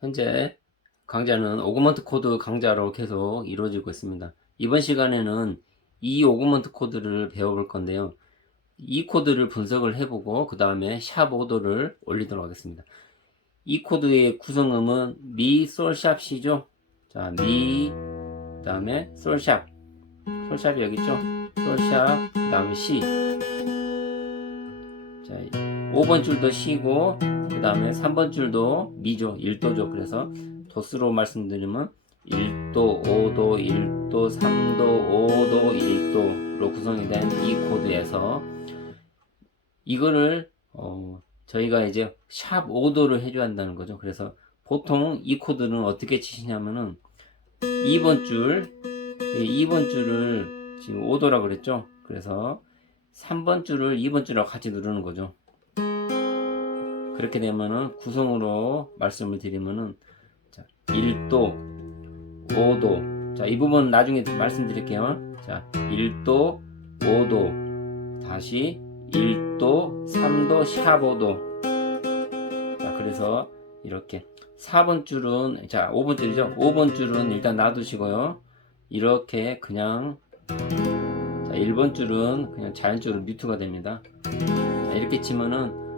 현재 강좌는 오그먼트 코드 강좌로 계속 이루어지고 있습니다. 이번 시간에는 이 오그먼트 코드를 배워볼 건데요. 이 코드를 분석을 해보고 그 다음에 샵 오더를 올리도록 하겠습니다. 이 코드의 구성음은 미, 솔, 샵, 시죠. 자, 미, 그 다음에 솔, 샵. 솔, 샵이 여기 있죠. 솔, 샵, 그 다음에 시. 자, 5번 줄도 시고, 그 다음에 3번 줄도 미죠. 1도죠. 그래서 도수로 말씀드리면 1도, 5도, 1도, 3도, 5도, 1도로 구성이 된 이 코드에서 이거를 어, 저희가 이제 샵 5도를 해줘야 한다는 거죠. 그래서 보통 이 코드는 어떻게 치시냐면은 2번 줄, 2번 줄을 지금 5도라고 그랬죠. 그래서 3번 줄을 2번 줄하고 같이 누르는 거죠. 그렇게 되면은 구성으로 말씀을 드리면은 자, 1도, 5도. 자, 이 부분 나중에 말씀드릴게요. 자, 1도, 5도. 다시 1도, 3도, 샵 5도. 자, 그래서 이렇게 4번 줄은 자, 5번 줄이죠. 5번 줄은 일단 놔두시고요. 이렇게 그냥 자, 1번 줄은 그냥 자연적으로 뮤트가 됩니다. 자, 이렇게 치면은 어,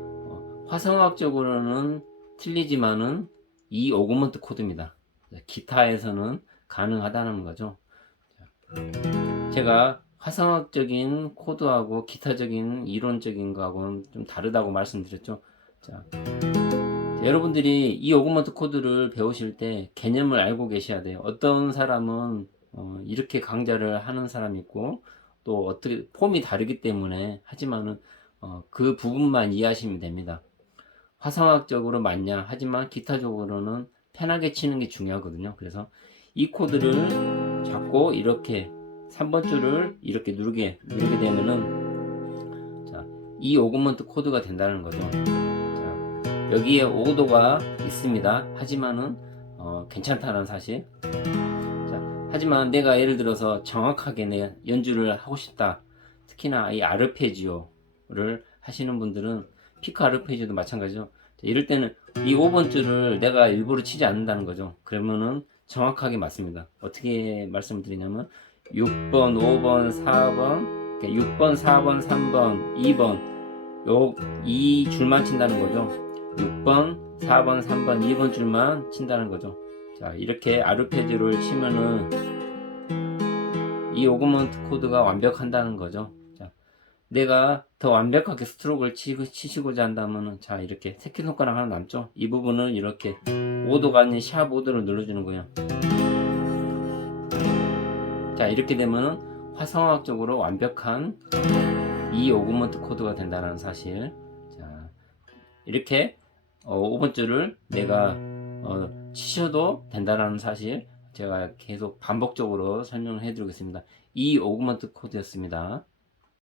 화성학적으로는 틀리지만은 이 오그먼트 코드입니다. 기타에서는 가능하다는 거죠. 자, 제가 화성학적인 코드하고 기타적인 이론적인 거하고는 좀 다르다고 말씀드렸죠. 자, 자, 여러분들이 이 오그먼트 코드를 배우실 때 개념을 알고 계셔야 돼요. 어떤 사람은 어, 이렇게 강좌를 하는 사람이 있고 또 어떻게 폼이 다르기 때문에 하지만은 어, 그 부분만 이해하시면 됩니다. 화성학적으로 맞냐 하지만 기타적으로는 편하게 치는 게 중요하거든요. 그래서 이 코드를 잡고 이렇게 3번 줄을 이렇게 누르게 누르게 되면은 자, 이 오그먼트 코드가 된다는 거죠. 자, 여기에 5도가 있습니다. 하지만은 어, 괜찮다는 사실. 자, 하지만 내가 예를 들어서 정확하게 내 연주를 하고 싶다. 특히나 이 아르페지오를 하시는 분들은 피크 아르페지오도 마찬가지죠. 자, 이럴 때는 이 5번 줄을 내가 일부러 치지 않는다는 거죠. 그러면은 정확하게 맞습니다. 어떻게 말씀을 드리냐면 6번, 5번, 4번, 6번, 4번, 3번, 2번 요 이 줄만 친다는 거죠. 6번, 4번, 3번, 2번 줄만 친다는 거죠. 자, 이렇게 아르페지오를 치면은 이 오그먼트 코드가 완벽한다는 거죠. 자, 내가 더 완벽하게 스트로크를 치, 치시고자 한다면은 자, 이렇게 새끼손가락 하나 남죠? 이 부분을 이렇게 5도가 아닌 샵 5도를 눌러주는 거예요. 자, 이렇게 되면은 화성학적으로 완벽한 이 오그먼트 코드가 된다는 사실. 자, 이렇게 어, 5번 줄을 내가 어, 치셔도 된다는 사실 제가 계속 반복적으로 설명을 해드리겠습니다. 이 오그먼트 코드였습니다.